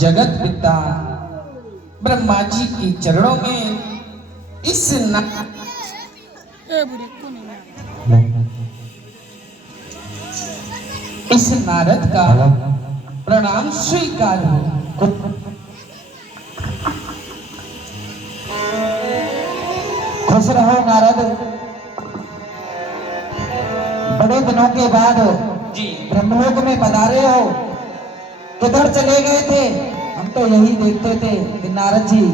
जगत पिता ब्रह्मा जी के चरणों में इस नारद का प्रणाम स्वीकार हो। खुश रहो नारद, बड़े दिनों के बाद जी ब्रह्मलोक में पधारे हो। किधर चले गए थे? हम तो यही देखते थे कि नारद जी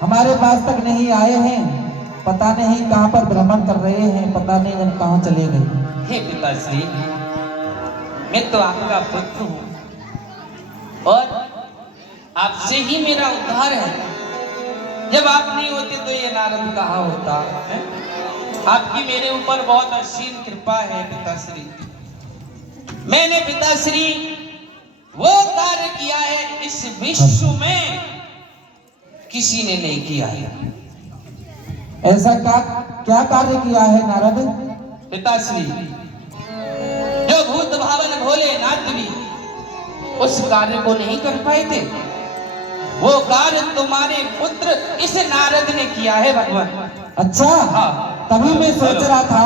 हमारे पास तक नहीं आए हैं, पता नहीं कहां पर भ्रमण कर रहे हैं, पता नहीं कहां चले गए। हे पिताश्री, मैं तो आपका पुत्र हूँ और आपसे ही मेरा उद्धार है। जब आप नहीं होते तो ये नारद कहाँ होता है? आपकी मेरे ऊपर बहुत असीम कृपा है पिताश्री। मैंने पिताश्री वो कार्य किया है इस विश्व में किसी ने नहीं किया है। ऐसा क्या कार्य किया है नारद? पिताश्री, जो भूत भावन भोलेनाथ भी उस कार्य को नहीं कर पाए थे, वो कार्य तुम्हारे पुत्र इस नारद ने किया है भगवान। अच्छा, हाँ। तभी मैं सोच रहा था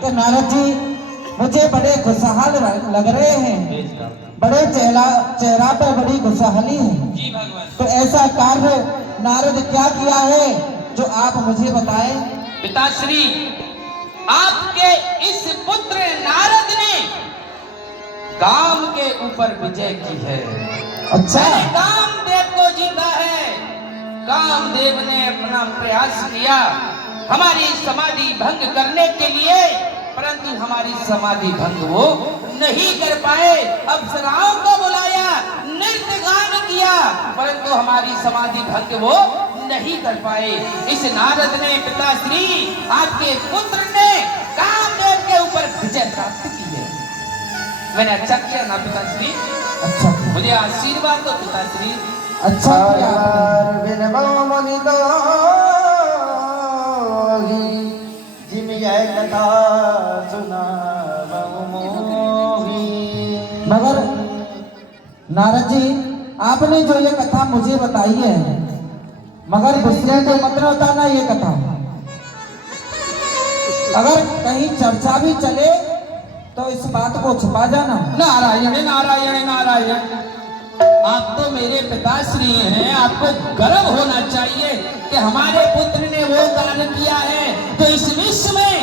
कि नारद जी मुझे बड़े खुशहाल लग रहे हैं, बड़े चेहरा पर बड़ी खुशहाली है। जी भगवान। तो ऐसा कार्य नारद क्या किया है जो आप मुझे बताएं? पिताश्री, आपके इस पुत्र नारद ने काम के ऊपर विजय की है। अच्छा, कामदेव को जीता है। कामदेव ने अपना प्रयास किया हमारी समाधि भंग करने के लिए, परंतु हमारी समाधि भंग वो नहीं कर पाए। अप्सराओं को बुलाया, नृत्य गान किया, परंतु हमारी समाधि भंग वो नहीं कर पाए। इस नारद ने पिताश्री, आपके पुत्र ने कामदेव के ऊपर विजय प्राप्त की है। मैंने अच्छा किया ना पिताश्री? अच्छा, मुझे आशीर्वाद दो पिताश्री। अच्छा किया। मगर नारद जी, आपने जो ये कथा मुझे बताई है, मगर दूसरे को मत बताना ये कथा। अगर कहीं चर्चा भी चले तो इस बात को छुपा जाना। नारायण नारायण नारायण, आप तो मेरे पिताश्री हैं, आपको गर्व होना चाहिए कि हमारे पुत्र ने वो कार्य किया है तो इस विश्व में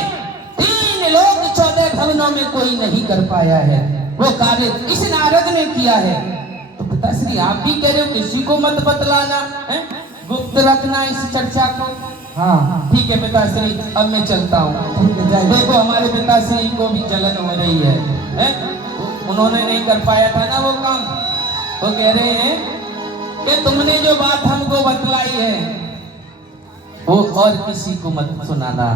3 लोक 14 भवनों में कोई नहीं कर पाया है। वो कार्य इस नारद ने किया है। तो पिताश्री, आप भी कह रहे हो किसी को मत बतलाना है, गुप्त रखना इस चर्चा को। हाँ ठीक है पिताश्री, अब मैं चलता हूँ। देखो हमारे पिताश्री को भी जलन हो रही है? उन्होंने नहीं कर पाया था ना वो काम। वो कह रहे हैं कि तुमने जो बात हमको बतलाई है वो और किसी को मत सुनाना,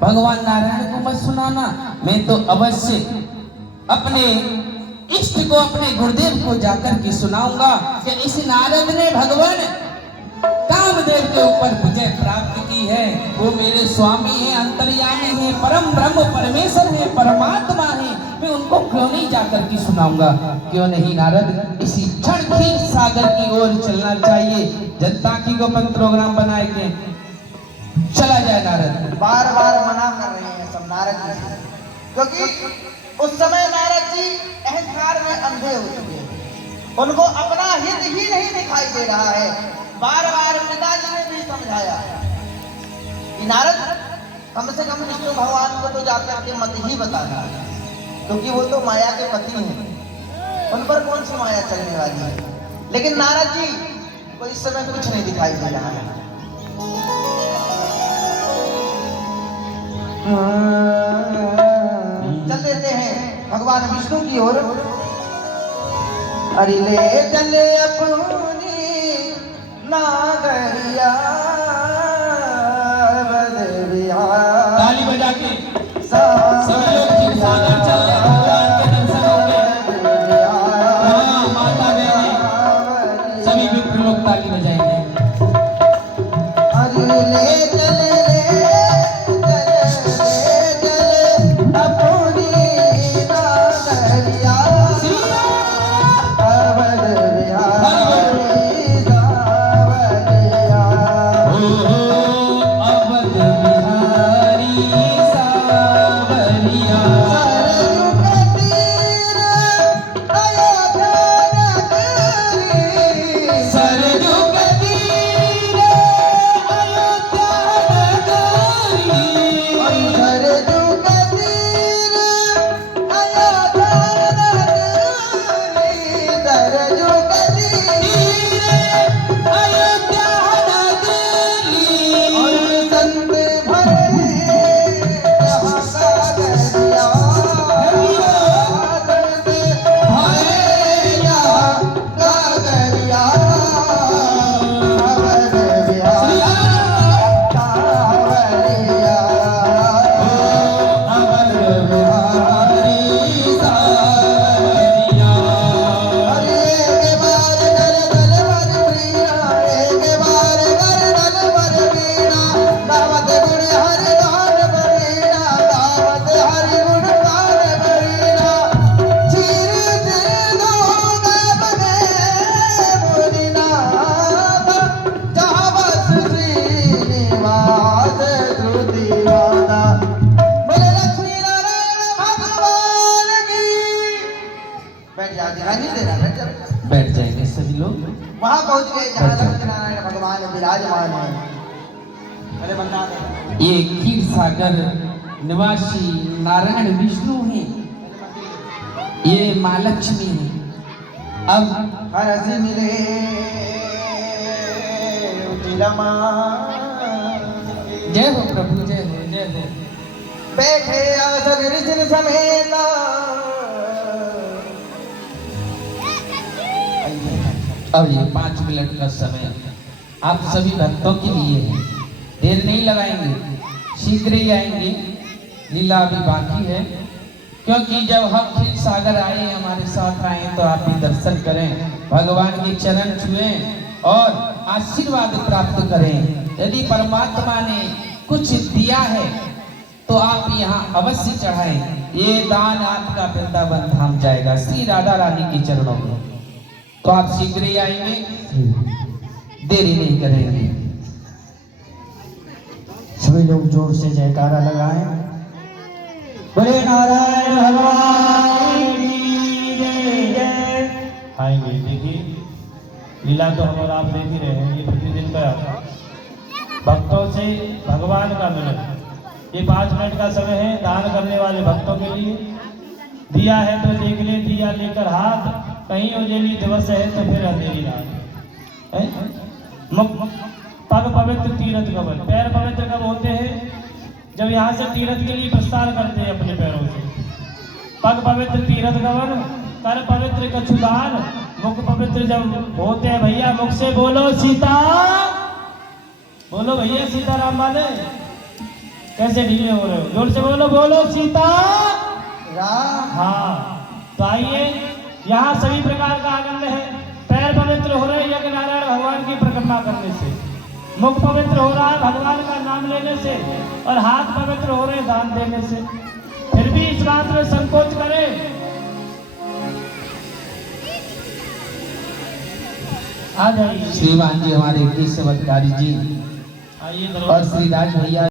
भगवान नारायण को मत सुनाना। मैं तो अवश्य अपने इष्ट को, अपने गुरुदेव को जाकर के सुनाऊंगा कि इस नारद ने भगवान कामदेव के ऊपर विजय प्राप्त की है। वो मेरे स्वामी हैं, अंतर्यामी हैं, परम ब्रह्म परमेश्वर हैं, परमात्मा हैं। मैं उनको क्यों नहीं जाकर के सुनाऊंगा? क्यों नहीं नारद, इसी क्षण खीर सागर की ओर चलना चाहिए। जनता की गोपन प्रोग्राम बनाए के चला जाए नारद। बार बार मना कर रहे हैं सब नारद जी, क्योंकि उस समय नारद जी अहंकार में अंधे हो चुके हैं, उनको अपना हित ही नहीं दिखाई दे रहा है। बार बार पिताजी ने भी समझाया कि नारद, कम से कम विष्णु भगवान को तो जाकर के मत ही बताना, क्योंकि वो तो माया के पति हैं, उन पर कौन सी माया चलने वाली है। लेकिन नारद जी को इस समय कुछ नहीं दिखाई दे रहा है। चल देते हैं भगवान विष्णु की ओर। अरे ले चले अपनी नागरिया बदरिया। ताली बजा के सभी लोग खीर सागर चल रहे, भगवान के दर्शन होंगे। हाँ, माता बहनें सभी विप्र लोग ताली बजाएंगे। अरे ले चले अपनी नागरिया बदरिया। विराजमान है। अरे बंदा ये क्षीर सागर निवासी नारायण विष्णु हैं, ये माँ लक्ष्मी है। अब हरसी मिले उतिरमा, जय हो प्रभु, जय हो, जय हो। बैठे आसन ऋषि समेत, अब ये 5 मिनट का समय आप सभी भक्तों के लिए है, देर नहीं लगाएंगे, शीघ्र ही आएंगे। लीला अभी बाकी है, क्योंकि जब हम क्षीर सागर आए, हमारे साथ आए, तो आप भी दर्शन करें, भगवान के चरण छुएं और आशीर्वाद प्राप्त करें। यदि परमात्मा ने कुछ दिया है तो आप यहाँ अवश्य चढ़ाएं। ये दान आपका वृंदावन धाम जाएगा, श्री राधा रानी के चरणों में। तो आप शीघ्र ही आएंगे, देरी नहीं करेंगे। सभी लोग जोर से जयकारा लगाएं। बोले नारायण भगवान की जय जय। आएंगे। देखिए लीला तो हम और आप देख ही रहे हैं, ये प्रतिदिन का भक्तों से भगवान का मिलन। ये 5 मिनट का समय है दान करने वाले भक्तों के लिए। दिया है तो देख ले, दिया लेकर हाथ, कहीं उजेली दिवस है तो फिर अंधेरी रात है। पग पवित्र तीर्थ कमल, पैर पवित्र कब होते हैं? जब यहाँ से तीर्थ के लिए प्रस्थान करते हैं अपने पैरों से। पग पवित्र तीर्थ कमल, कर पवित्र कछुदान, मुख पवित्र जब होते हैं भैया, मुख से बोलो सीता, बोलो भैया सीताराम वाले, कैसे ढीले हो रहे हो, जोर से बोलो, बोलो सीता राम। हाँ, तो आइए, यहाँ सभी प्रकार का आनंद है। पैर पवित्र हो रहे यज्ञ नारायण भगवान की परिक्रमा करने से, मुख पवित्र हो रहा है भगवान का नाम लेने से, और हाथ पवित्र हो रहे दान देने से। फिर भी इस बात में संकोच करें, आ जाइए। श्रीमान जी हमारे केशवकारी जी आइए और श्रीराज भैया